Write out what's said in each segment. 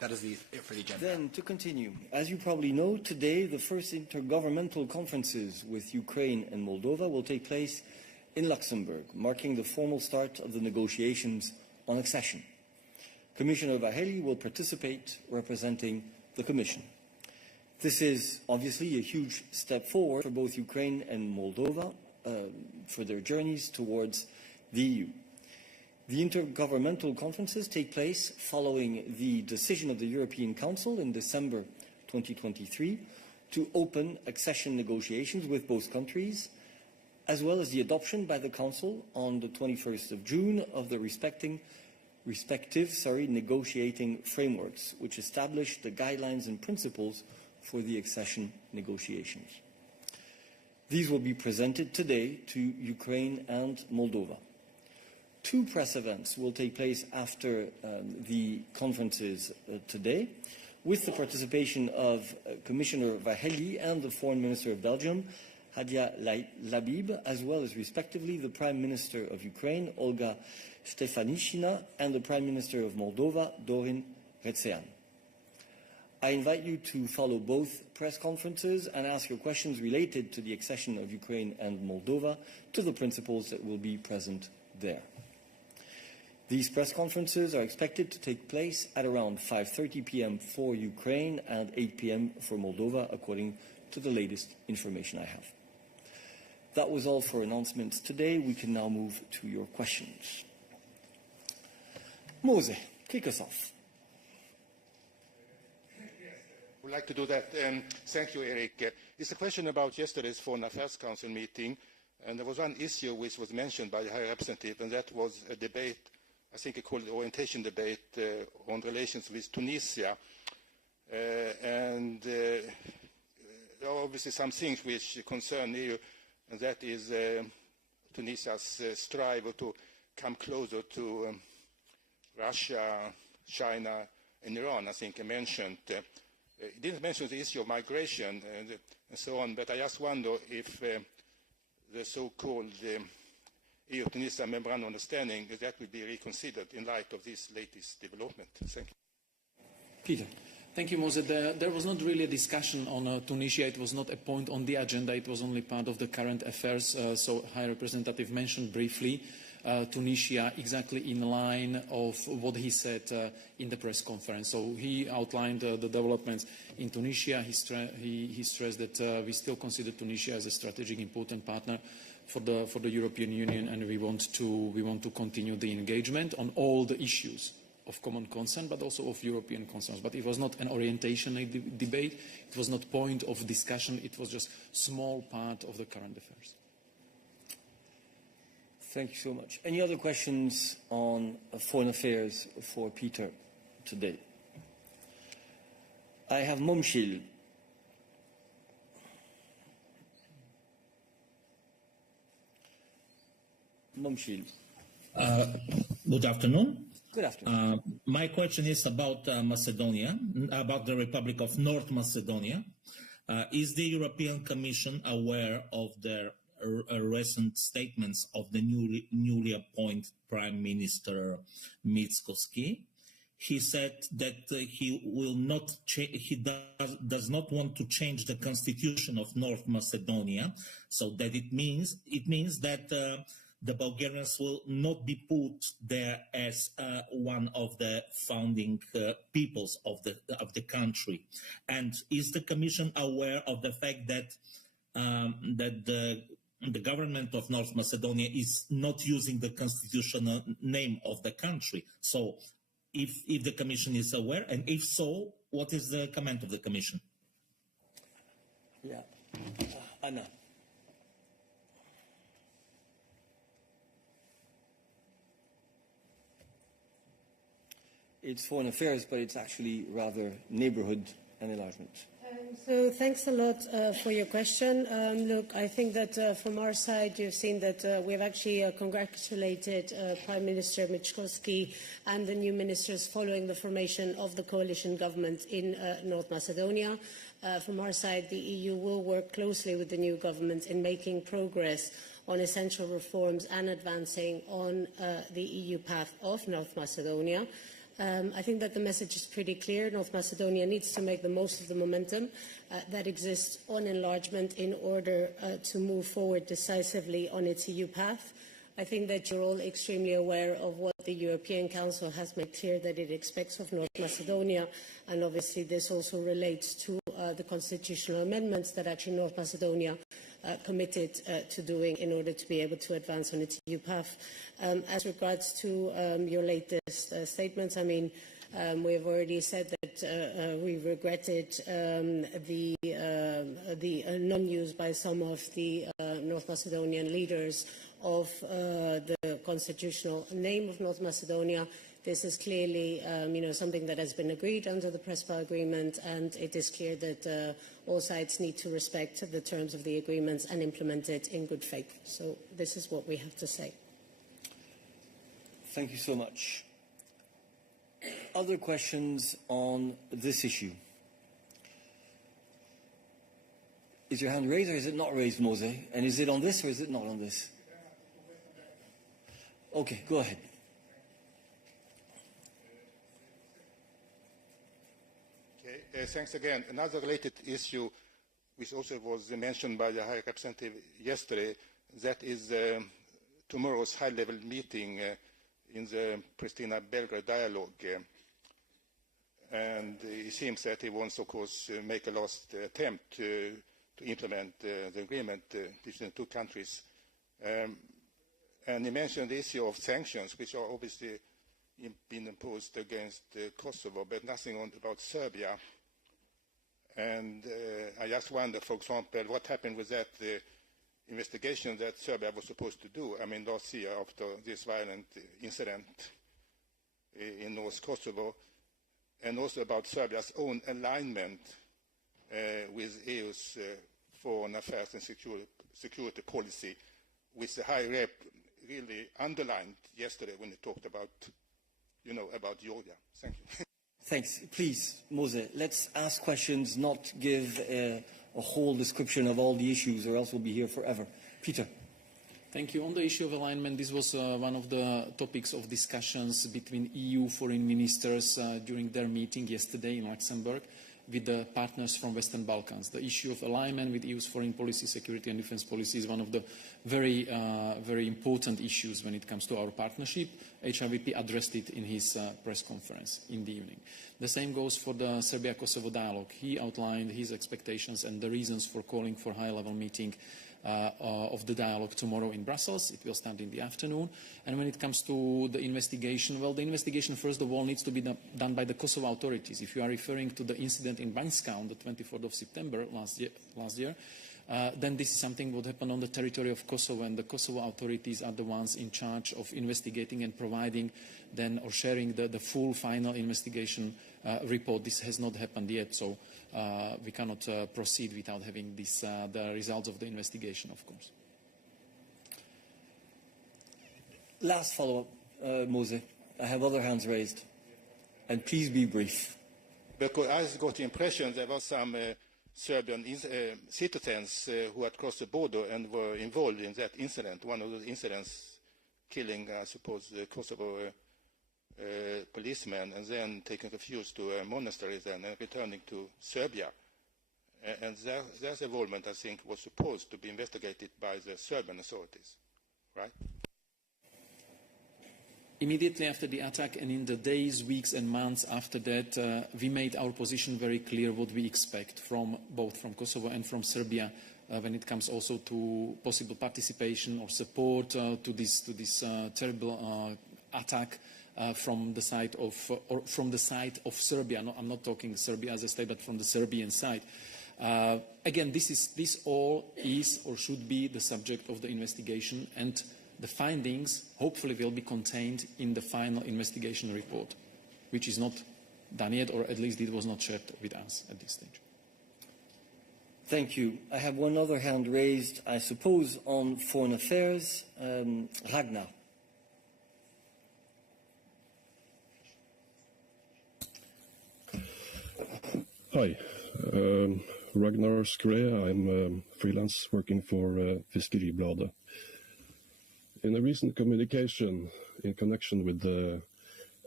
That is it for the agenda. Then, to continue, as you probably know, today the first intergovernmental conferences with Ukraine and Moldova will take place in Luxembourg, marking the formal start of the negotiations on accession. Commissioner Vaheli will participate representing the Commission. This is obviously a huge step forward for both Ukraine and Moldova for their journeys towards the EU. The intergovernmental conferences take place following the decision of the European Council in December 2023 to open accession negotiations with both countries, as well as the adoption by the Council on the 21st of June of the respective negotiating frameworks, which establish the guidelines and principles for the accession negotiations. These will be presented today to Ukraine and Moldova. Two press events will take place after the conferences today, with the participation of Commissioner Vaheli and the Foreign Minister of Belgium, Hadia Labib, as well as respectively the Prime Minister of Ukraine, Olga Stefanishina, and the Prime Minister of Moldova, Dorin Retsean. I invite you to follow both press conferences and ask your questions related to the accession of Ukraine and Moldova to the principals that will be present there. These press conferences are expected to take place at around 5:30 p.m. for Ukraine and 8 p.m. for Moldova, according to the latest information I have. That was all for announcements today. We can now move to your questions. Mose, kick us off. I would like to do that. Thank you, Eric. It's a question about yesterday's Foreign Affairs Council meeting, and there was one issue which was mentioned by the High Representative, and that was a debate, I think he called it orientation debate, on relations with Tunisia. And there are obviously some things which concern EU, and that is Tunisia's strive to come closer to Russia, China, and Iran, I think I mentioned. He didn't mention the issue of migration and so on, but I just wonder if the so-called EU-Tunisia Memorandum of Understanding, that will be reconsidered in light of this latest development. Thank you. Peter. Thank you, Mose. There was not really a discussion on Tunisia. It was not a point on the agenda. It was only part of the current affairs. So High Representative mentioned briefly Tunisia, exactly in line of what he said in the press conference. So he outlined the developments in Tunisia. He stressed that we still consider Tunisia as a strategic important partner for the European Union, and we want to continue the engagement on all the issues of common concern, but also of European concerns. But it was not an orientation debate. It was not point of discussion. It was just small part of the current affairs. Thank you so much. Any other questions on foreign affairs for Peter today? I have Momshil. Momshil. Good afternoon. Good afternoon. My question is about Macedonia, about the Republic of North Macedonia. Is the European Commission aware of their recent statements of the newly appointed Prime Minister Mickoski? He said that he will not he does not want to change the constitution of North Macedonia, so that it means that the Bulgarians will not be put there as one of the founding peoples of the country. And is the Commission aware of the fact that the government of North Macedonia is not using the constitutional name of the country? So if the Commission is aware, and if so, what is the comment of the Commission? Yeah. Anna. It's foreign affairs, but it's actually rather neighborhood and enlargement. So thanks a lot for your question. Look, I think that from our side, you've seen that we have actually congratulated Prime Minister Mickoski and the new ministers following the formation of the coalition government in North Macedonia. From our side, the EU will work closely with the new government in making progress on essential reforms and advancing on the EU path of North Macedonia. I think that the message is pretty clear. North Macedonia needs to make the most of the momentum that exists on enlargement in order to move forward decisively on its EU path. I think that you're all extremely aware of what the European Council has made clear that it expects of North Macedonia, and obviously this also relates to the constitutional amendments that actually North Macedonia committed to doing in order to be able to advance on its EU path. As regards to your latest statements, I mean, we have already said that we regretted the non-use by some of the North Macedonian leaders of the constitutional name of North Macedonia. This is clearly something that has been agreed under the Prespa agreement, and it is clear that all sides need to respect the terms of the agreements and implement it in good faith. So this is what we have to say. Thank you so much. Other questions on this issue? Is your hand raised or is it not raised, Mose? And is it on this or is it not on this? Okay, go ahead. Okay, thanks again. Another related issue, which also was mentioned by the High Representative yesterday, that is tomorrow's high-level meeting in the Pristina-Belgrade dialogue. And it seems that he wants, of course, make a last attempt to implement the agreement between the two countries. And he mentioned the issue of sanctions, which are obviously been imposed against Kosovo, but nothing about Serbia. And I just wonder, for example, what happened with that investigation that Serbia was supposed to do, I mean, last year after this violent incident in North Kosovo, and also about Serbia's own alignment with EU's foreign affairs and security policy, which the High Rep really underlined yesterday when he talked about, about Georgia. Thank you. Thanks. Please, Mose, let's ask questions, not give a whole description of all the issues, or else we'll be here forever. Peter. Thank you. On the issue of alignment, this was one of the topics of discussions between EU foreign ministers during their meeting yesterday in Luxembourg with the partners from Western Balkans. The issue of alignment with EU's foreign policy, security and defense policy is one of the very important issues when it comes to our partnership. HRVP addressed it in his press conference in the evening. The same goes for the Serbia-Kosovo dialogue. He outlined his expectations and the reasons for calling for a high-level meeting of the dialogue tomorrow in Brussels. It will start in the afternoon. And when it comes to the investigation, well, the investigation, first of all, needs to be done by the Kosovo authorities. If you are referring to the incident in Banjska on the 24th of September last year, then this is something that happened on the territory of Kosovo, and the Kosovo authorities are the ones in charge of investigating and providing then or sharing the full final investigation report. This has not happened yet, so we cannot proceed without having this, the results of the investigation, of course. Last follow-up, Mose. I have other hands raised. And please be brief. Because I got the impression there was some Serbian citizens who had crossed the border and were involved in that incident, one of those incidents killing, I suppose, the Kosovo policemen, and then taking refuge to a monastery then and returning to Serbia. And their involvement, I think, was supposed to be investigated by the Serbian authorities, right? Immediately after the attack and in the days, weeks and months after that, we made our position very clear what we expect from both from Kosovo and from Serbia when it comes also to possible participation or support to this terrible attack from the side of Serbia. No, I'm not talking Serbia as a state, but from the Serbian side. Again, this all is or should be the subject of the investigation, and the findings hopefully will be contained in the final investigation report, which is not done yet, or at least it was not shared with us at this stage. Thank you. I have one other hand raised, I suppose, on foreign affairs. Ragnar. Hi, Ragnar Skrea. I'm freelance working for Fiskeribladet. In a recent communication in connection with the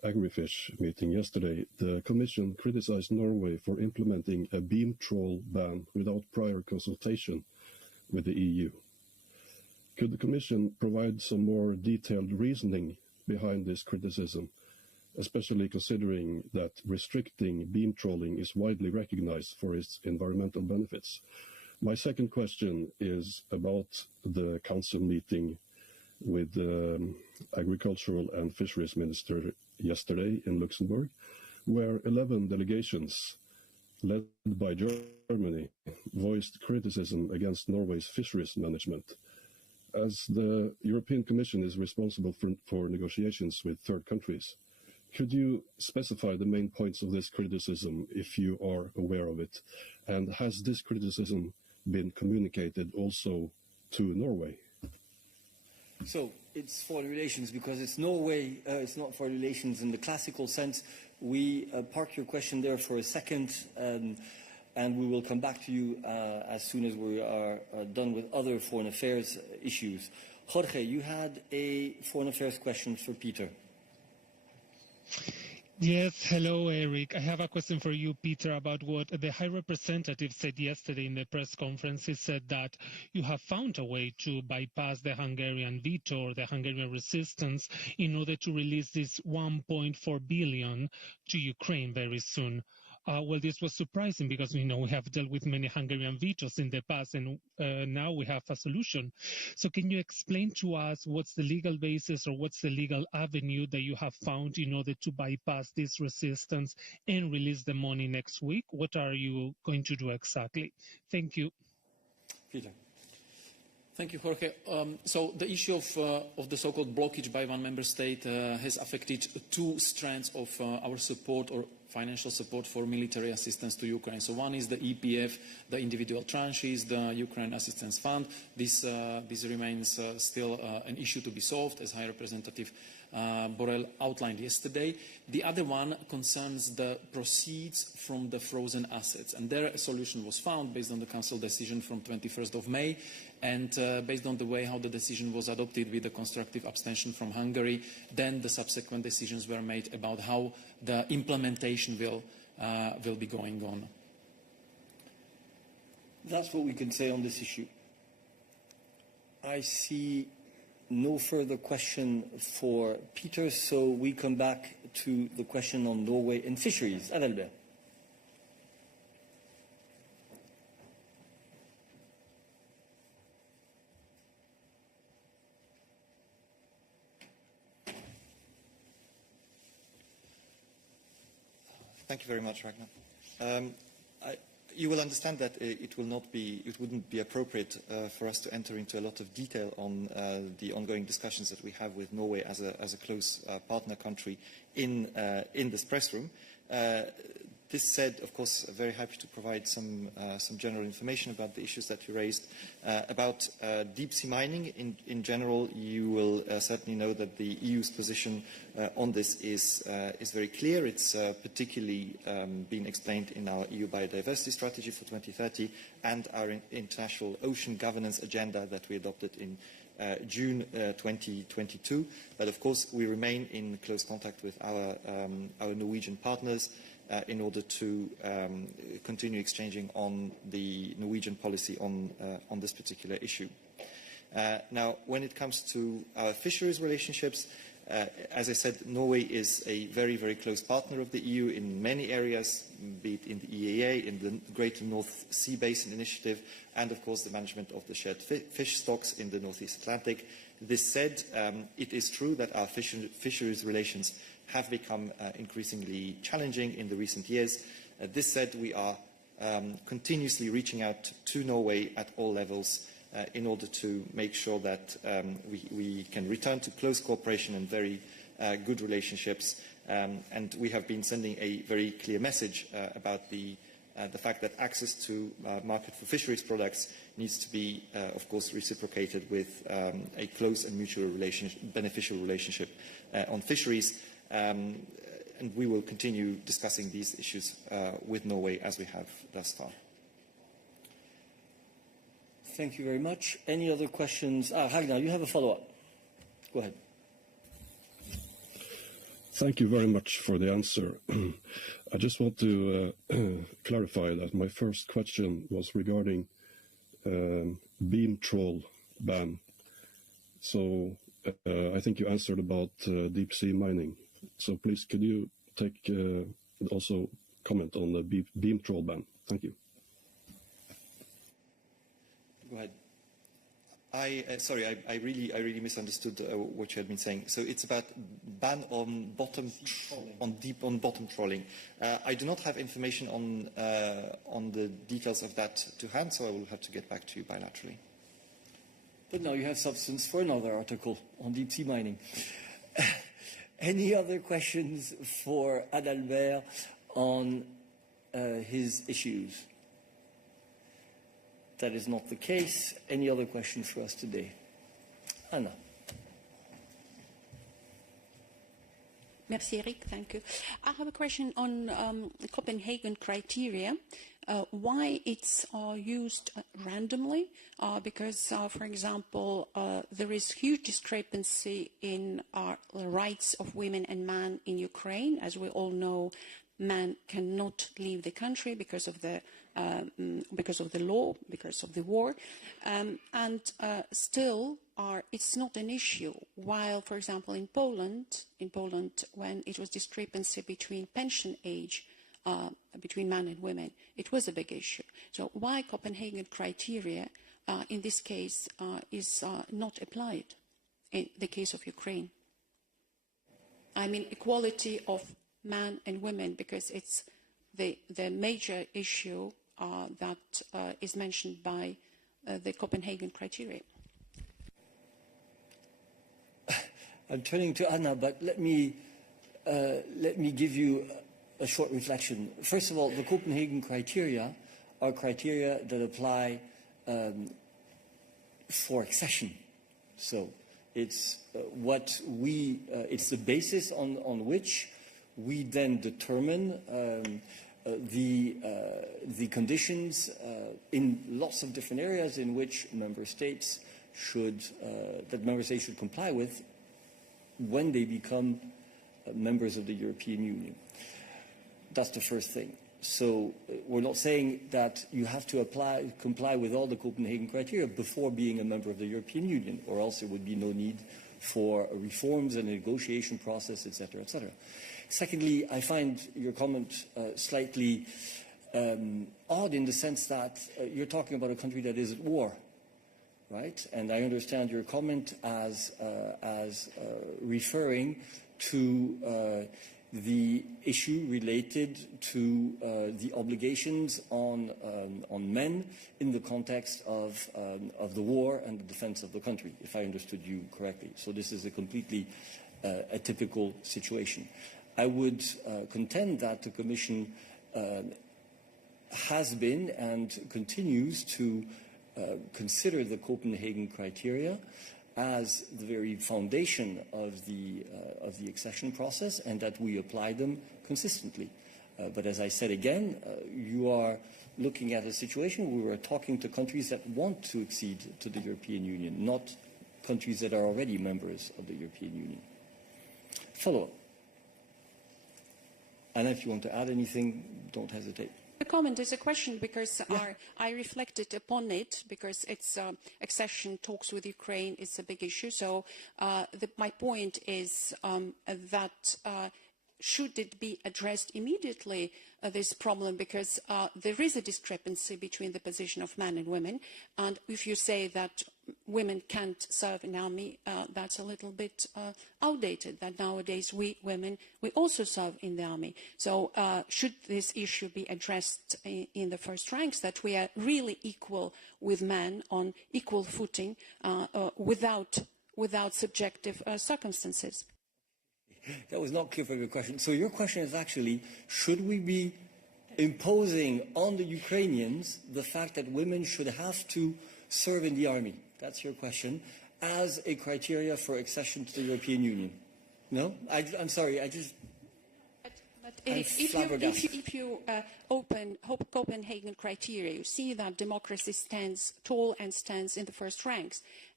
Agrifish meeting yesterday, the Commission criticized Norway for implementing a beam trawl ban without prior consultation with the EU. Could the Commission provide some more detailed reasoning behind this criticism, especially considering that restricting beam trawling is widely recognized for its environmental benefits? My second question is about the Council meeting with the Agricultural and Fisheries Minister yesterday in Luxembourg, where 11 delegations led by Germany voiced criticism against Norway's fisheries management. As the European Commission is responsible for negotiations with third countries, could you specify the main points of this criticism if you are aware of it? And has this criticism been communicated also to Norway? So it's foreign relations because it's Norway, it's not foreign relations in the classical sense. We park your question there for a second, and we will come back to you as soon as we are done with other foreign affairs issues. Jorge, you had a foreign affairs question for Peter. Yes, hello, Eric. I have a question for you, Peter, about what the High Representative said yesterday in the press conference. He said that you have found a way to bypass the Hungarian veto or the Hungarian resistance in order to release this 1.4 billion to Ukraine very soon. Well, this was surprising because, we have dealt with many Hungarian vetoes in the past, and now we have a solution. So can you explain to us what's the legal basis or what's the legal avenue that you have found in order to bypass this resistance and release the money next week? What are you going to do exactly? Thank you. Peter. Thank you, Jorge. So the issue of the so-called blockage by one member state has affected two strands of our support or financial support for military assistance to Ukraine. So one is the EPF, the individual tranches, the Ukraine Assistance Fund. This remains still an issue to be solved, as High Representative Borrell outlined yesterday. The other one concerns the proceeds from the frozen assets. And there a solution was found based on the Council decision from 21st of May. And based on the way how the decision was adopted with the constructive abstention from Hungary, then the subsequent decisions were made about how the implementation will be going on. That's what we can say on this issue. I see no further question for Peter, so we come back to the question on Norway and fisheries. Adalbert. Thank you very much, Ragnar. You will understand that it wouldn't be appropriate for us to enter into a lot of detail on the ongoing discussions that we have with Norway as a close partner country in this press room. This said, of course, very happy to provide some general information about the issues that you raised. About deep-sea mining in general, you will certainly know that the EU's position on this is very clear. It's particularly been explained in our EU biodiversity strategy for 2030 and our international ocean governance agenda that we adopted in June 2022. But of course, we remain in close contact with our Norwegian partners in order to continue exchanging on the Norwegian policy on this particular issue. Now, when it comes to our fisheries relationships, as I said, Norway is a very, very close partner of the EU in many areas, be it in the EEA, in the Greater North Sea Basin Initiative, and of course the management of the shared fish stocks in the Northeast Atlantic. This said, it is true that our fisheries relations have become increasingly challenging in the recent years. This said, we are continuously reaching out to Norway at all levels in order to make sure that we can return to close cooperation and very good relationships. And we have been sending a very clear message about the fact that access to market for fisheries products needs to be, of course, reciprocated with a close and mutual beneficial relationship on fisheries. And we will continue discussing these issues with Norway as we have thus far. Thank you very much. Any other questions? Ragnar, you have a follow-up. Go ahead. Thank you very much for the answer. I just want to clarify that my first question was regarding beam troll ban. So I think you answered about deep sea mining. So please, could you take also comment on the beam troll ban? Thank you. Go ahead. Sorry, I really misunderstood what you had been saying. So it's about ban on bottom trawling. I do not have information on the details of that to hand, so I will have to get back to you bilaterally. But now you have substance for another article on deep sea mining. Any other questions for Adalbert on his issues? That is not the case. Any other questions for us today? Anna. Merci, Eric. Thank you. I have a question on Copenhagen criteria. Why it's used randomly? Because, for example, there is huge discrepancy in the rights of women and men in Ukraine. As we all know, men cannot leave the country because of the law, because of the war, and still it's not an issue. While, for example, in Poland, when it was discrepancy between pension age between men and women, it was a big issue. So why Copenhagen criteria in this case is not applied in the case of Ukraine? I mean equality of men and women, because it's the major issue that is mentioned by the Copenhagen criteria. I'm turning to Anna, but let me give you a short reflection. First of all, the Copenhagen criteria are criteria that apply for accession. So it's it's the basis on which we then determine the conditions in lots of different areas in which member states should comply with when they become members of the European Union. That's the first thing. So we're not saying that you have to comply with all the Copenhagen criteria before being a member of the European Union, or else there would be no need for reforms and a negotiation process, etc., etc. Secondly, I find your comment slightly odd in the sense that you're talking about a country that is at war, right? And I understand your comment as referring to the issue related to the obligations on men in the context of the war and the defense of the country, if I understood you correctly. So this is a completely atypical situation. I would contend that the Commission has been and continues to consider the Copenhagen criteria as the very foundation of the accession process, and that we apply them consistently. But as I said again, you are looking at a situation where we are talking to countries that want to accede to the European Union, not countries that are already members of the European Union. Follow-up. And if you want to add anything, don't hesitate. A comment is a question, because I reflected upon it, because it's accession talks with Ukraine is a big issue. So my point is that should it be addressed immediately, this problem, because there is a discrepancy between the position of men and women. And if you say that women can't serve in the army, that's a little bit outdated, that nowadays we women, we also serve in the army. So should this issue be addressed in the first ranks, that we are really equal with men on equal footing without subjective circumstances? That was not clear from your question. So your question is actually, should we be imposing on the Ukrainians the fact that women should have to serve in the army? That's your question, as a criteria for accession to the European Union. No? I'm sorry, I just... But if you open Copenhagen criteria, you see that democracy stands tall and stands in the first ranks.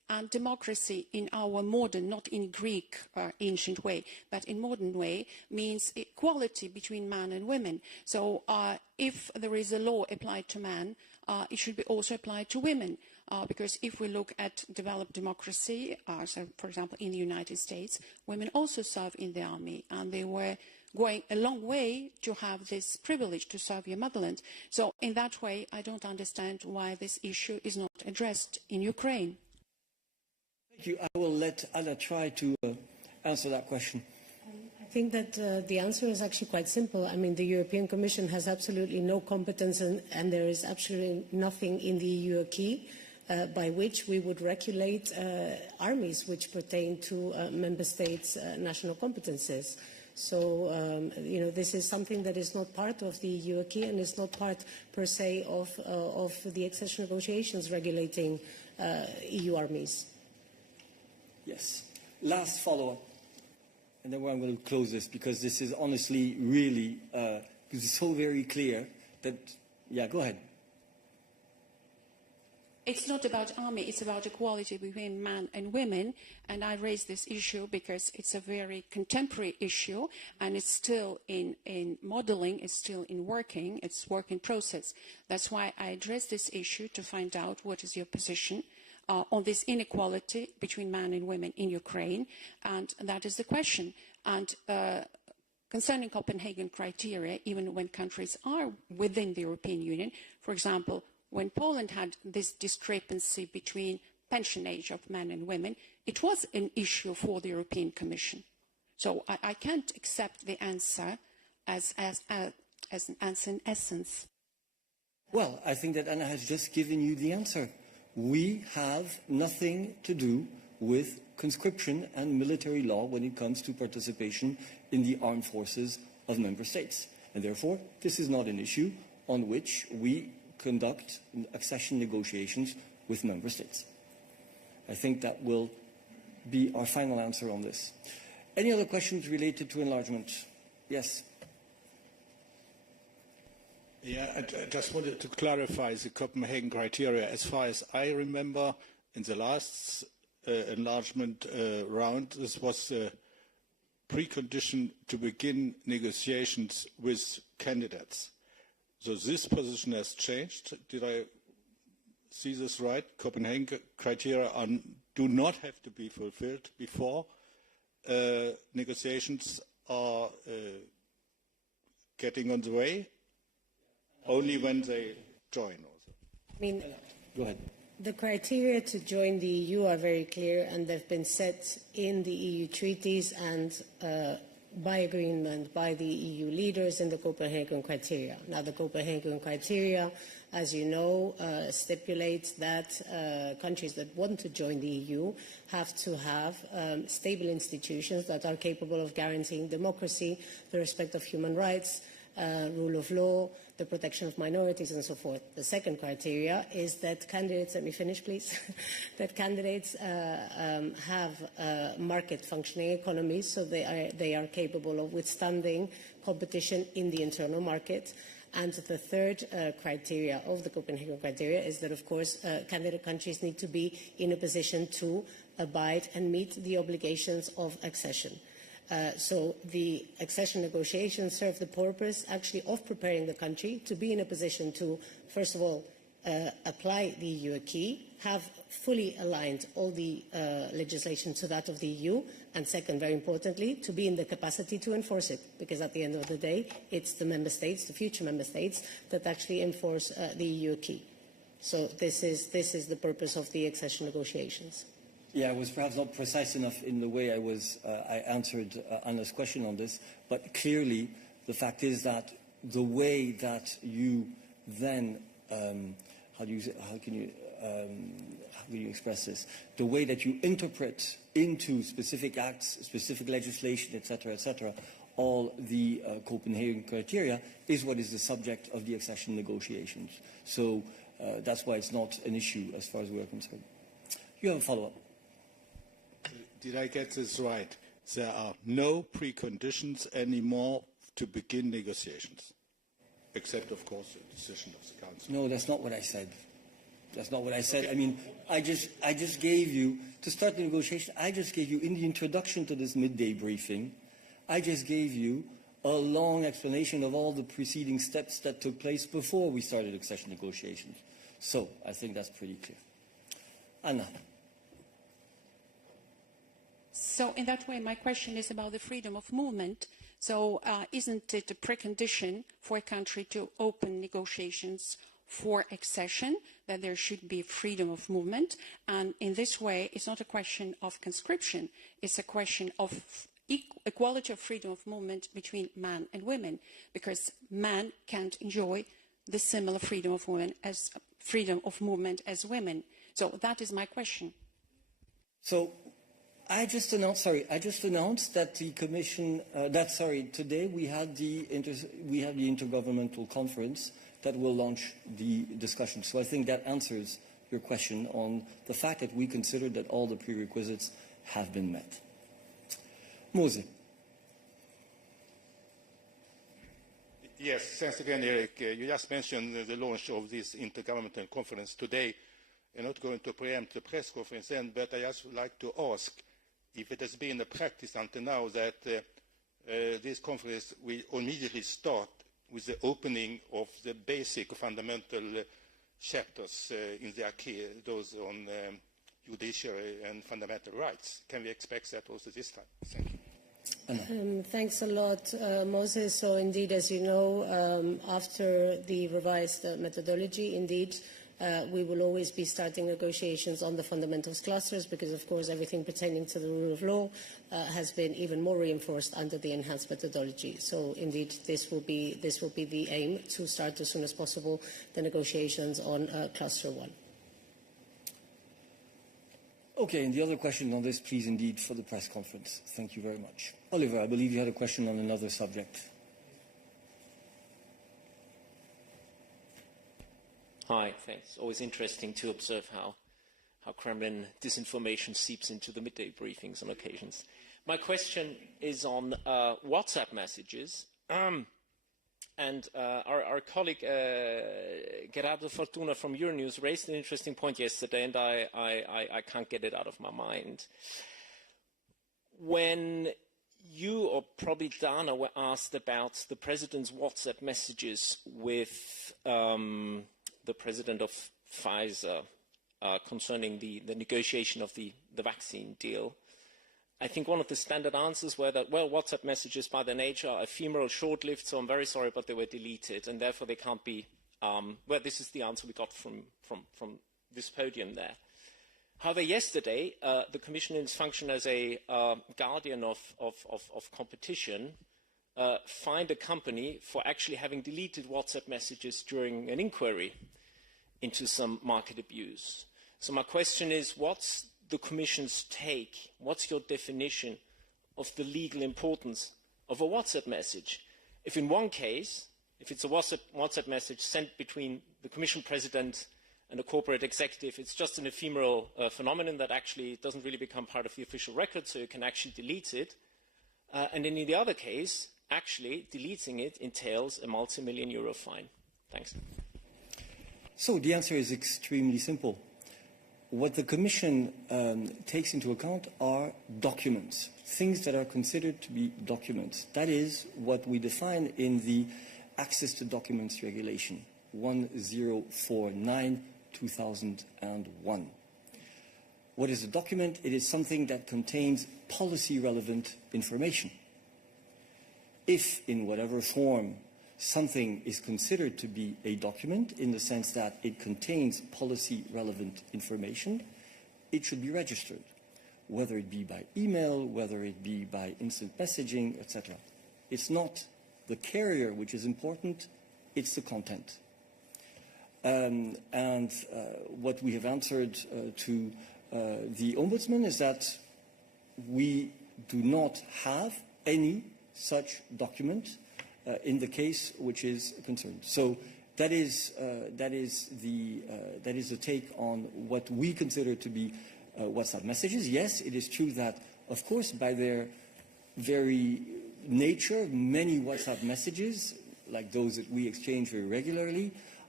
and democracy in our modern, not in Greek ancient way, but in modern way, means equality between men and women. So if there is a law applied to men, it should be also applied to women. Because if we look at developed democracy, so for example in the United States, women also serve in the army, and they were going a long way to have this privilege to serve your motherland. So in that way, I don't understand why this issue is not addressed in Ukraine. Thank you. I will let Anna try to answer that question. I think that the answer is actually quite simple. I mean, the European Commission has absolutely no competence, and there is absolutely nothing in the EU acquis by which we would regulate armies which pertain to member states' national competences. So, you know, this is something that is not part of the EU acquis and is not part, per se, of the accession negotiations regulating EU armies. Yes. Last follow-up, and then I'm going to close this, because this is honestly really, because it's so very clear that, yeah, go ahead. It's not about army, it's about equality between men and women, and I raise this issue because it's a very contemporary issue, and it's still in modeling, it's still in working, it's work in process. That's why I address this issue, to find out what is your position on this inequality between men and women in Ukraine, and that is the question. And concerning Copenhagen criteria, even when countries are within the European Union, for example, when Poland had this discrepancy between pension age of men and women, it was an issue for the European Commission. So I can't accept the answer as an answer in essence. Well, I think that Anna has just given you the answer. We have nothing to do with conscription and military law when it comes to participation in the armed forces of member states. And therefore, this is not an issue on which we conduct accession negotiations with member states. I think that will be our final answer on this. Any other questions related to enlargement? Yes. Yeah, I just wanted to clarify the Copenhagen criteria. As far as I remember, in the last enlargement round, this was a precondition to begin negotiations with candidates. So this position has changed. Did I see this right? Copenhagen criteria do not have to be fulfilled before negotiations are getting on the way, only when they join also. I mean, go ahead. The criteria to join the EU are very clear, and they've been set in the EU treaties and by agreement by the EU leaders in the Copenhagen criteria. Now, the Copenhagen criteria, as you know, stipulates that countries that want to join the EU have to have stable institutions that are capable of guaranteeing democracy, the respect of human rights, rule of law, the protection of minorities, and so forth. The second criteria is that candidates, let me finish please, that candidates have market functioning economies, so they are capable of withstanding competition in the internal market. And the third criteria of the Copenhagen criteria is that, of course, candidate countries need to be in a position to abide and meet the obligations of accession. So the accession negotiations serve the purpose actually of preparing the country to be in a position to, first of all, apply the EU acquis, have fully aligned all the legislation to that of the EU, and second, very importantly, to be in the capacity to enforce it, because at the end of the day, it's the member states, the future member states, that actually enforce the EU acquis. So this is the purpose of the accession negotiations. Yeah, I was perhaps not precise enough in the way I answered Anna's question on this, but clearly the fact is that the way that you then, how can you express this? The way that you interpret into specific acts, specific legislation, etc., all the Copenhagen criteria is what is the subject of the accession negotiations. So that's why it's not an issue as far as we're concerned. You have a follow-up. Did I get this right? There are no preconditions anymore to begin negotiations, except, of course, the decision of the Council. No, that's not what I said. That's not what I said. Okay. I mean, I just gave you, to start the negotiation, I just gave you, in the introduction to this midday briefing, I just gave you a long explanation of all the preceding steps that took place before we started accession negotiations. So I think that's pretty clear. Anna. So in that way, my question is about the freedom of movement. So isn't it a precondition for a country to open negotiations for accession, that there should be freedom of movement? And in this way, it's not a question of conscription, it's a question of equality of freedom of movement between men and women, because men can't enjoy the similar freedom of movement as women. So that is my question. So I just announced that the Commission, today we had the intergovernmental conference that will launch the discussion. So I think that answers your question on the fact that we consider that all the prerequisites have been met. Mose. Yes, thanks again, Eric. You just mentioned the launch of this intergovernmental conference today. I'm not going to preempt the press conference then, but I just would like to ask if it has been a practice until now that this conference will immediately start with the opening of the basic fundamental chapters in the acquis, those on judiciary and fundamental rights. Can we expect that also this time? Thank you. Thanks a lot, Moses. So indeed, as you know, after the revised methodology, indeed, we will always be starting negotiations on the fundamentals clusters because, of course, everything pertaining to the rule of law has been even more reinforced under the enhanced methodology. So indeed, this will be the aim, to start as soon as possible the negotiations on cluster 1. Okay, and the other question on this, please, indeed, for the press conference. Thank you very much. Oliver, I believe you had a question on another subject. Hi, thanks. Always interesting to observe how Kremlin disinformation seeps into the midday briefings on occasions. My question is on WhatsApp messages. And our colleague Gerardo Fortuna from Euronews raised an interesting point yesterday, and I can't get it out of my mind. When you, or probably Dana, were asked about the president's WhatsApp messages with the president of Pfizer concerning the negotiation of the vaccine deal, I think one of the standard answers were that, well, WhatsApp messages by their nature are ephemeral, short-lived, so I'm very sorry, but they were deleted, and therefore they can't be, well, this is the answer we got from this podium there. However, yesterday, the Commission, in its function as a guardian of competition, fined a company for actually having deleted WhatsApp messages during an inquiry into some market abuse. So my question is, what's the Commission's take? What's your definition of the legal importance of a WhatsApp message? If in one case, if it's a WhatsApp message sent between the Commission President and a corporate executive, it's just an ephemeral phenomenon that actually doesn't really become part of the official record, so you can actually delete it. And in the other case, actually deleting it entails a multi-million-euro fine. Thanks. So the answer is extremely simple. What the Commission takes into account are documents, things that are considered to be documents. That is what we define in the Access to Documents Regulation 1049/2001. What is a document? It is something that contains policy-relevant information. If, in whatever form, something is considered to be a document in the sense that it contains policy-relevant information, it should be registered, whether it be by email, whether it be by instant messaging, etc. It's not the carrier which is important, it's the content. What we have answered to the Ombudsman is that we do not have any such document in the case which is concerned. So that is the take on what we consider to be WhatsApp messages. Yes, it is true that, of course, by their very nature, many WhatsApp messages, like those that we exchange very regularly,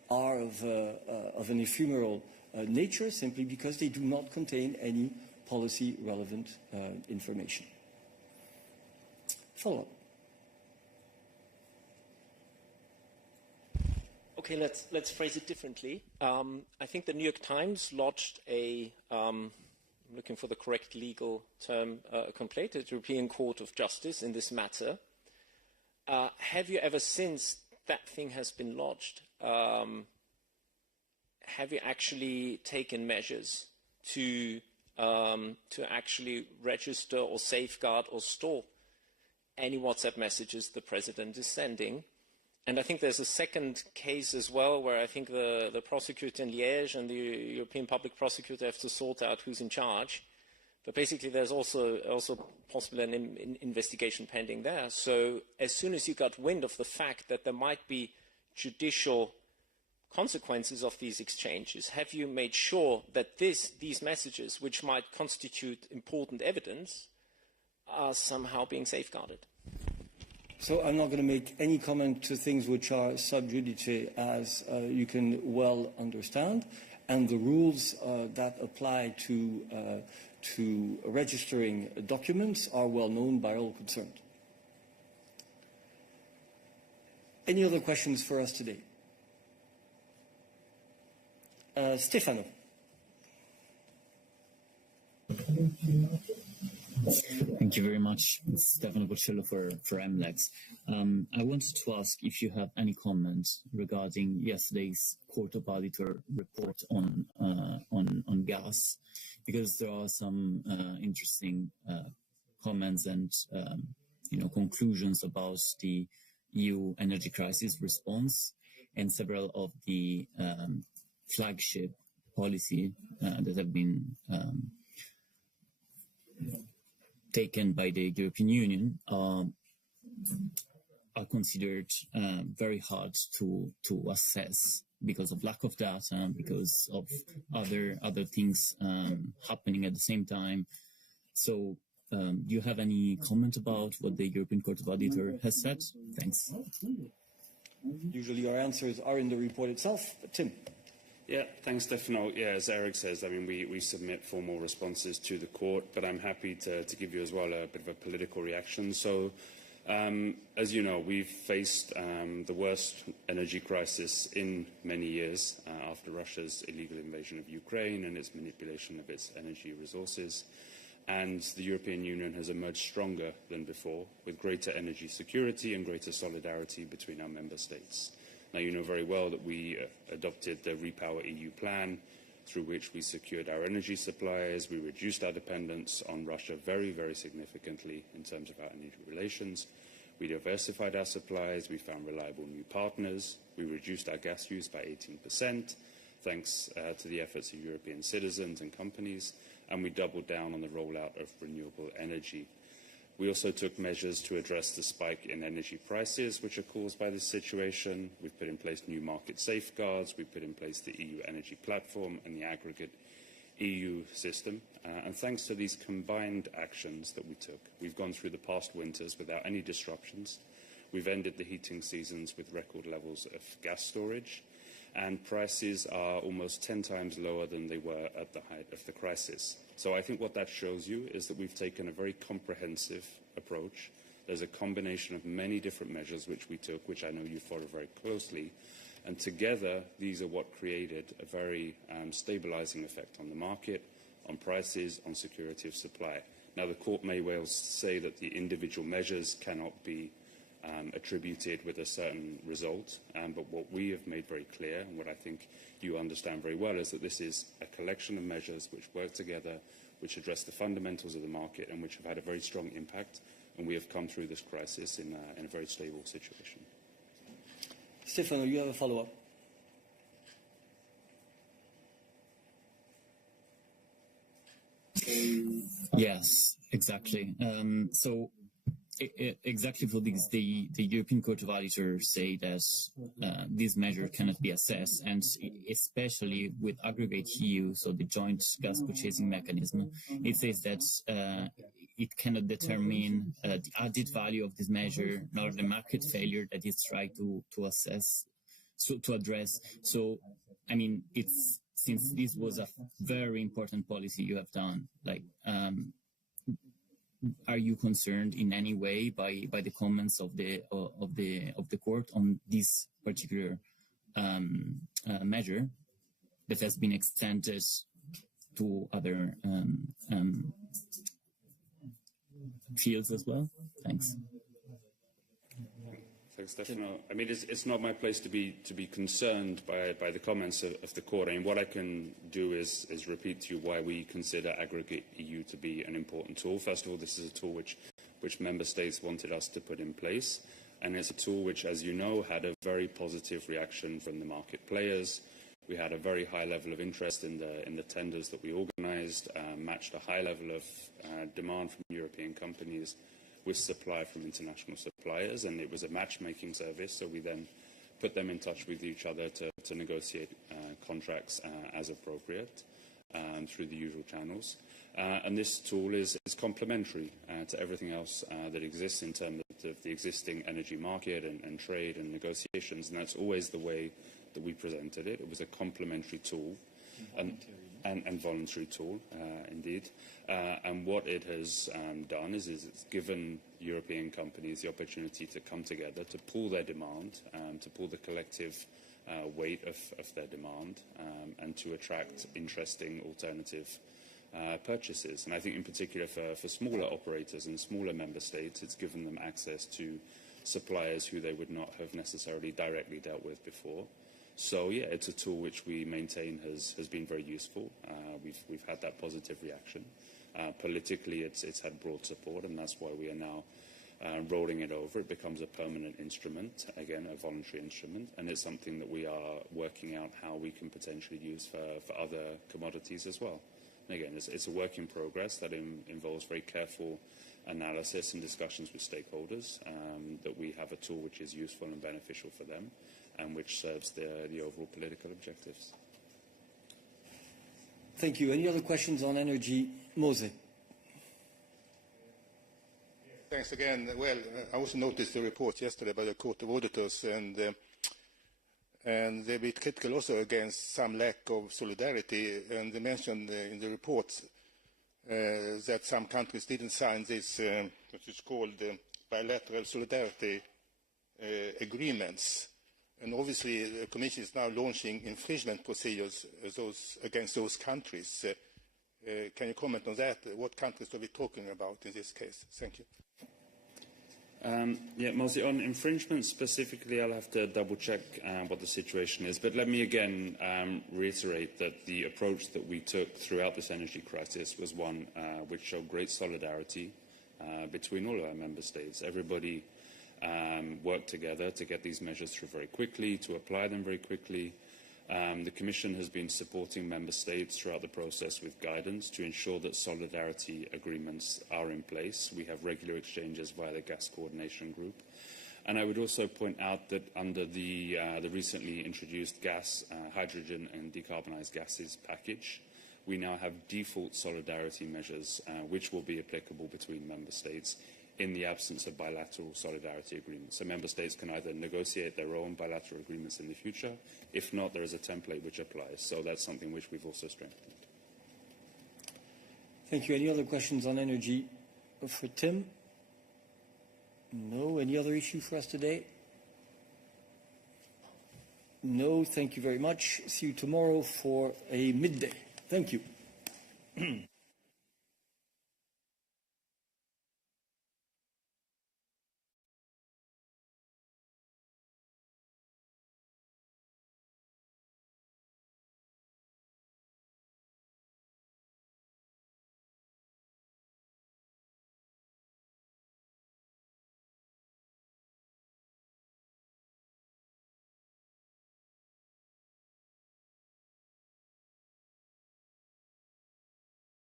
are of an ephemeral nature simply because they do not contain any policy-relevant information. Follow-up. Okay, let's phrase it differently. I think the New York Times lodged a, I'm looking for the correct legal term, complaint at the European Court of Justice in this matter. Have you ever, since that thing has been lodged, have you actually taken measures to actually register or safeguard or store any WhatsApp messages the president is sending? And I think there's a second case as well where I think the prosecutor in Liège and the European Public Prosecutor have to sort out who's in charge. But basically there's also possibly an investigation pending there. So as soon as you got wind of the fact that there might be judicial consequences of these exchanges, have you made sure that these messages, which might constitute important evidence, are somehow being safeguarded? So I'm not going to make any comment to things which are sub judice, as you can well understand, and the rules that apply to registering documents are well known by all concerned. Any other questions for us today? Stefano. Thank you very much. It's Stefano Bocello for MLEX. I wanted to ask if you have any comments regarding yesterday's Court of Auditor report on gas, because there are some interesting comments and conclusions about the EU energy crisis response and several of the flagship policy that have been taken by the European Union are considered very hard to assess because of lack of data, because of other things happening at the same time. So do you have any comment about what the European Court of Auditor has said? Thanks. Usually our answers are in the report itself. But Tim. Yeah, thanks, Stefano. Yeah, as Eric says, I mean, we submit formal responses to the court, but I'm happy to give you as well a bit of a political reaction. So, as you know, we've faced the worst energy crisis in many years after Russia's illegal invasion of Ukraine and its manipulation of its energy resources. And the European Union has emerged stronger than before, with greater energy security and greater solidarity between our member states. Now, you know very well that we adopted the Repower EU plan, through which we secured our energy supplies, we reduced our dependence on Russia very, very significantly in terms of our energy relations. We diversified our supplies, we found reliable new partners, we reduced our gas use by 18%, thanks to the efforts of European citizens and companies, and we doubled down on the rollout of renewable energy. We also took measures to address the spike in energy prices, which are caused by this situation. We've put in place new market safeguards. We've put in place the EU energy platform and the aggregate EU system. And thanks to these combined actions that we took, we've gone through the past winters without any disruptions. We've ended the heating seasons with record levels of gas storage. And prices are almost 10 times lower than they were at the height of the crisis. So I think what that shows you is that we've taken a very comprehensive approach. There's a combination of many different measures which we took, which I know you follow very closely. And together, these are what created a very stabilizing effect on the market, on prices, on security of supply. Now, the court may well say that the individual measures cannot be attributed with a certain result, but what we have made very clear, and what I think you understand very well, is that this is a collection of measures which work together, which address the fundamentals of the market, and which have had a very strong impact, and we have come through this crisis in a very stable situation. Stefano, you have a follow-up. Yes, exactly. So exactly for this, the European Court of Auditors say that this measure cannot be assessed, and especially with aggregate EU, so the joint gas purchasing mechanism, it says that it cannot determine the added value of this measure, nor the market failure that it's trying to assess to address. So, I mean, it's since this was a very important policy you have done, like, are you concerned in any way by the comments of the court on this particular measure that has been extended to other fields as well? Thanks. Thanks, Stefano. I mean, it's not my place to be concerned by the comments of the court. I mean, what I can do is repeat to you why we consider aggregate EU to be an important tool. First of all, this is a tool which member states wanted us to put in place, and it's a tool which, as you know, had a very positive reaction from the market players. We had a very high level of interest in the tenders that we organised, matched a high level of demand from European companies with supply from international suppliers, and it was a matchmaking service, so we then put them in touch with each other to negotiate contracts as appropriate through the usual channels. And this tool is complementary to everything else that exists in terms of the existing energy market and trade and negotiations, and that's always the way that we presented it. It was a complementary tool. And voluntary tool, indeed. And what it has done is it's given European companies the opportunity to come together, to pool their demand, to pool the collective weight of their demand, and to attract interesting alternative purchases. And I think in particular for smaller operators and smaller member states, it's given them access to suppliers who they would not have necessarily directly dealt with before. So yeah, it's a tool which we maintain has been very useful. We've had that positive reaction. Politically, it's had broad support, and that's why we are now rolling it over. It becomes a permanent instrument, again, a voluntary instrument, and it's something that we are working out how we can potentially use for other commodities as well. And again, it's a work in progress that involves very careful analysis and discussions with stakeholders, that we have a tool which is useful and beneficial for them, and which serves the overall political objectives. Thank you. Any other questions on energy? Mose. Thanks again. Well, I also noticed the report yesterday by the Court of Auditors, and they're a bit critical also against some lack of solidarity. And they mentioned in the report that some countries didn't sign this, what is called bilateral solidarity agreements. And obviously, the Commission is now launching infringement procedures against those countries. Can you comment on that? What countries are we talking about in this case? Thank you. Yeah, mostly on infringement specifically, I'll have to double-check what the situation is. But let me again reiterate that the approach that we took throughout this energy crisis was one which showed great solidarity between all of our member states. Everybody worked together to get these measures through very quickly, to apply them very quickly. The Commission has been supporting member states throughout the process with guidance to ensure that solidarity agreements are in place. We have regular exchanges via the Gas Coordination Group. And I would also point out that under the recently introduced gas, hydrogen and decarbonised gases package, we now have default solidarity measures which will be applicable between member states in the absence of bilateral solidarity agreements. So member states can either negotiate their own bilateral agreements in the future. If not, there is a template which applies. So that's something which we've also strengthened. Thank you. Any other questions on energy for Tim? No. Any other issue for us today? No. Thank you very much. See you tomorrow for a midday. Thank you.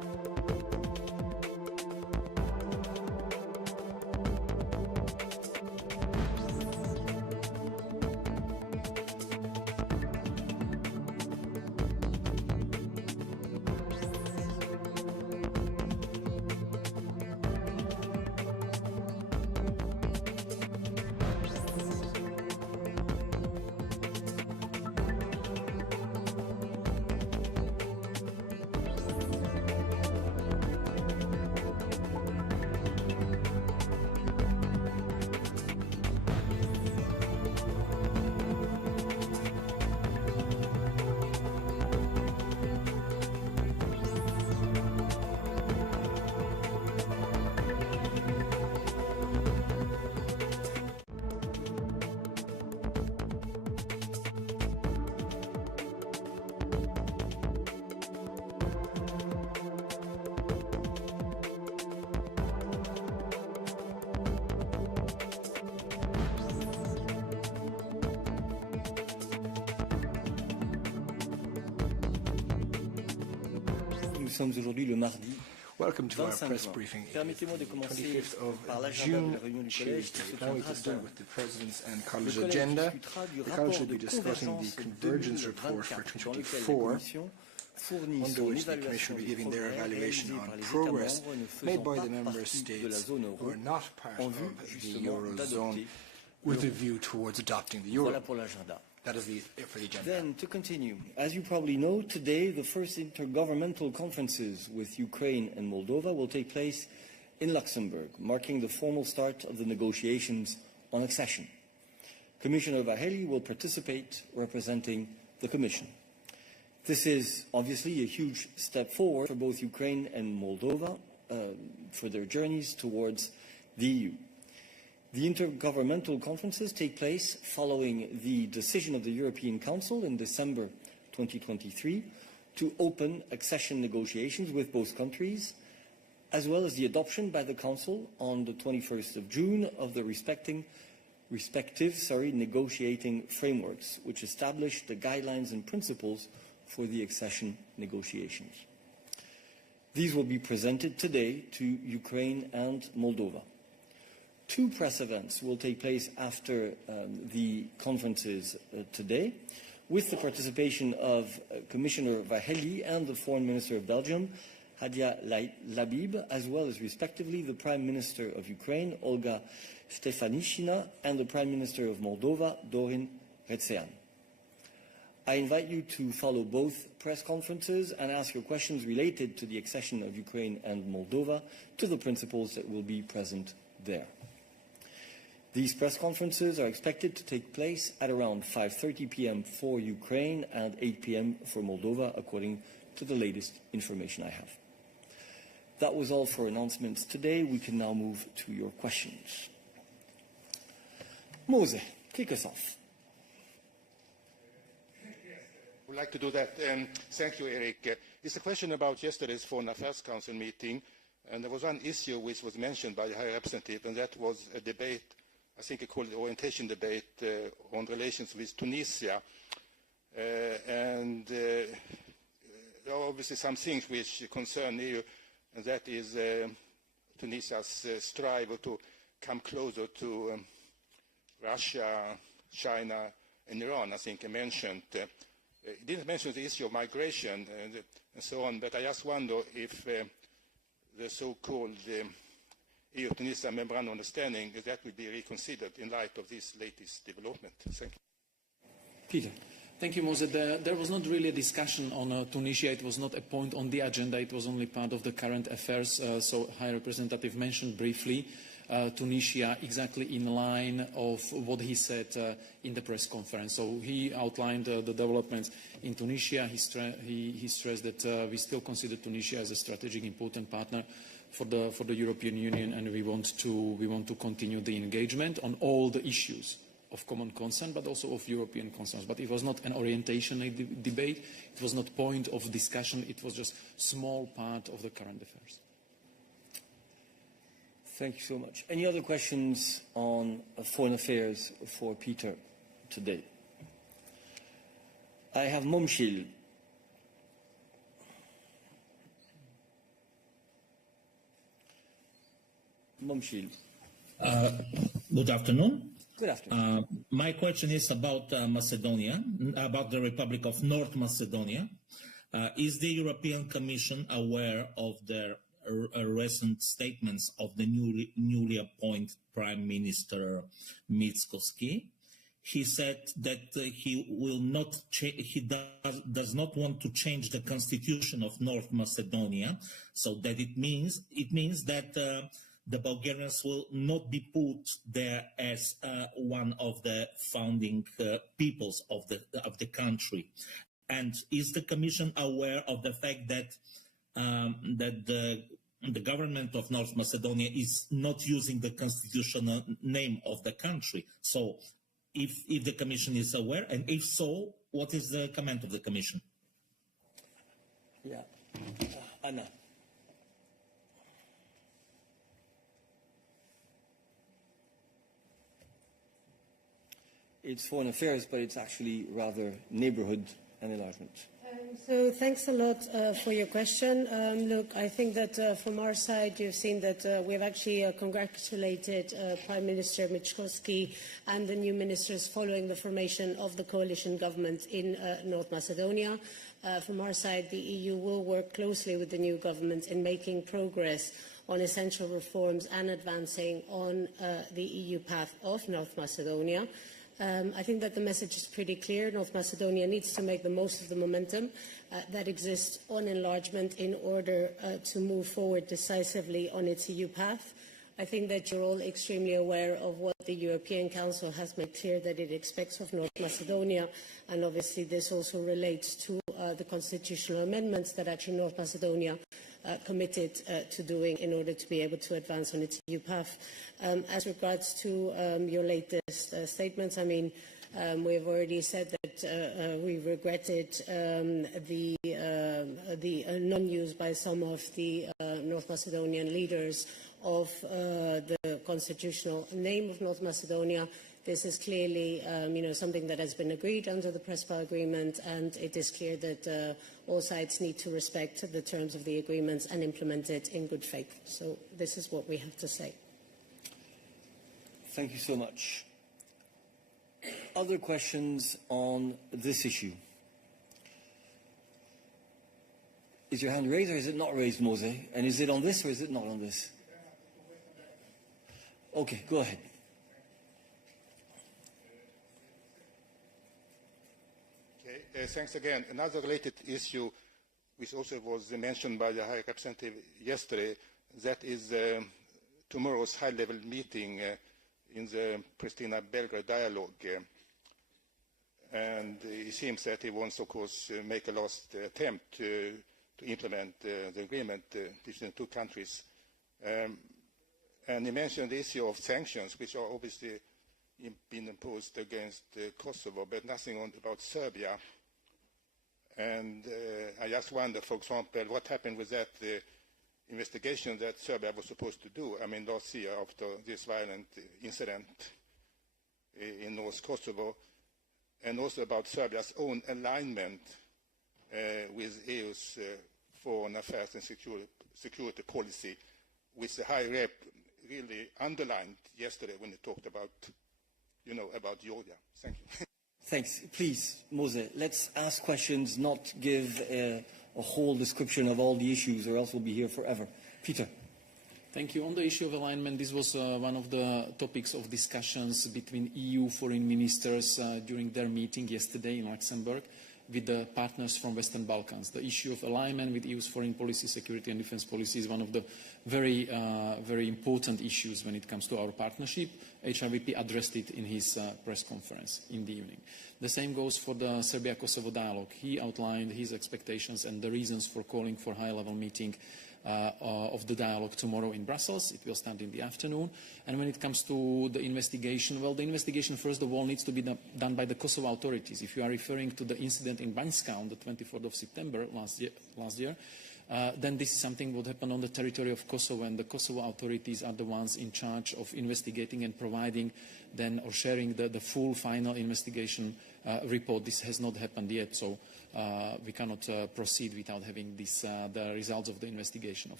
sommes aujourd'hui le mardi. Welcome to our 25 press juin. briefing. Permettez-moi de commencer 25th par of l'agenda de June, la réunion du collège qui se Tuesday. Now we tiendra can start demain. with the President's and Le College collège agenda. discutera du The College rapport will de be discussing convergence the convergence report for 2024 dans lequel la 2024, Commission fournit under son which the Commission évaluation will be des giving their progrès evaluation réalisés par on les États progress membres ne made faisant by pas the member partie de la states zone who euro are not part en of vue the justement Eurozone d'adopter with a l'euro. view towards adopting the euro. Voilà pour l'agenda. That is for the agenda. Then, to continue, as you probably know, today the first intergovernmental conferences with Ukraine and Moldova will take place in Luxembourg, marking the formal start of the negotiations on accession. Commissioner Vaheli will participate representing the Commission. This is obviously a huge step forward for both Ukraine and Moldova for their journeys towards the EU. The intergovernmental conferences take place following the decision of the European Council in December 2023 to open accession negotiations with both countries, as well as the adoption by the Council on the 21st of June of the respective negotiating frameworks, which establish the guidelines and principles for the accession negotiations. These will be presented today to Ukraine and Moldova. Two press events will take place after the conferences today, with the participation of Commissioner Vaheli and the Foreign Minister of Belgium, Hadia Labib, as well as respectively the Prime Minister of Ukraine, Olga Stefanishina, and the Prime Minister of Moldova, Dorin Retsean. I invite you to follow both press conferences and ask your questions related to the accession of Ukraine and Moldova to the principals that will be present there. These press conferences are expected to take place at around 5:30 p.m. for Ukraine and 8 p.m. for Moldova, according to the latest information I have. That was all for announcements today. We can now move to your questions. Mose, kick us off. I would like to do that. Thank you, Eric. It's a question about yesterday's Foreign Affairs Council meeting, and there was one issue which was mentioned by the High Representative, and that was a debate, I think I call it orientation debate, on relations with Tunisia. There are obviously some things which concern EU, and that is Tunisia's strive to come closer to Russia, China, and Iran, I think I mentioned. It didn't mention the issue of migration and so on, but I just wonder if the so-called EU-Tunisia Memorandum of Understanding, that will be reconsidered in light of this latest development. Thank you. Peter. Thank you, Mose. There was not really a discussion on Tunisia. It was not a point on the agenda. It was only part of the current affairs. So High Representative mentioned briefly Tunisia, exactly in line of what he said in the press conference. So he outlined the developments in Tunisia. He stressed that we still consider Tunisia as a strategic important partner for the European Union, and we want to continue the engagement on all the issues of common concern, but also of European concerns. But it was not an orientation debate. It was not point of discussion. It was just small part of the current affairs. Thank you so much. Any other questions on foreign affairs for Peter today? I have Momshil. Momshil. Good afternoon. Good afternoon. My question is about Macedonia, about the Republic of North Macedonia. Is the European Commission aware of their recent statements of the newly appointed Prime Minister Mickoski? He said that he does not want to change the constitution of North Macedonia, so that it means that the Bulgarians will not be put there as one of the founding peoples of the country. And is the Commission aware of the fact that the government of North Macedonia is not using the constitutional name of the country? So, if the Commission is aware, and if so, what is the comment of the Commission? Yeah, Anna. It's foreign affairs, but it's actually rather neighborhood and enlargement. So thanks a lot for your question. Look, I think that from our side, you've seen that we've actually congratulated Prime Minister Michkowski and the new ministers following the formation of the coalition government in North Macedonia. From our side, the EU will work closely with the new government in making progress on essential reforms and advancing on the EU path of North Macedonia. I think that the message is pretty clear. North Macedonia needs to make the most of the momentum that exists on enlargement in order to move forward decisively on its EU path. I think that you're all extremely aware of what the European Council has made clear that it expects of North Macedonia, and obviously this also relates to the constitutional amendments that actually North Macedonia committed to doing in order to be able to advance on its EU path. As regards to your latest statements, I mean, we've already said that we regretted the non-use by some of the North Macedonian leaders of the constitutional name of North Macedonia. This is clearly something that has been agreed under the Prespa agreement, and it is clear that all sides need to respect the terms of the agreements and implement it in good faith. So this is what we have to say. Thank you so much. Other questions on this issue? Is your hand raised or is it not raised, Mose? And is it on this or is it not on this? Okay, go ahead. Okay, thanks again. Another related issue, which also was mentioned by the High Representative yesterday, that is tomorrow's high-level meeting in the Pristina-Belgrade dialogue. And it seems that he wants, of course, make a last attempt to implement the agreement between the two countries. And he mentioned the issue of sanctions, which are obviously been imposed against Kosovo, but nothing about Serbia. And I just wonder, for example, what happened with that investigation that Serbia was supposed to do, I mean, last year after this violent incident in North Kosovo, and also about Serbia's own alignment with EU's foreign affairs and security policy, which the High Rep really underlined yesterday when he talked about, about Georgia. Thank you. Thanks. Please, Mose, let's ask questions, not give a whole description of all the issues, or else we'll be here forever. Peter. Thank you. On the issue of alignment, this was one of the topics of discussions between EU foreign ministers during their meeting yesterday in Luxembourg with the partners from Western Balkans. The issue of alignment with EU's foreign policy, security and defense policy is one of the very important issues when it comes to our partnership. HRVP addressed it in his press conference in the evening. The same goes for the Serbia-Kosovo dialogue. He outlined his expectations and the reasons for calling for high-level meeting of the dialogue tomorrow in Brussels. It will start in the afternoon. And when it comes to the investigation, well, the investigation, first of all, needs to be done by the Kosovo authorities. If you are referring to the incident in Banjska on the 24th of September last year, then this is something that happened on the territory of Kosovo, and the Kosovo authorities are the ones in charge of investigating and providing then or sharing the full final investigation report. This has not happened yet, so we cannot proceed without having this, the results of the investigation, of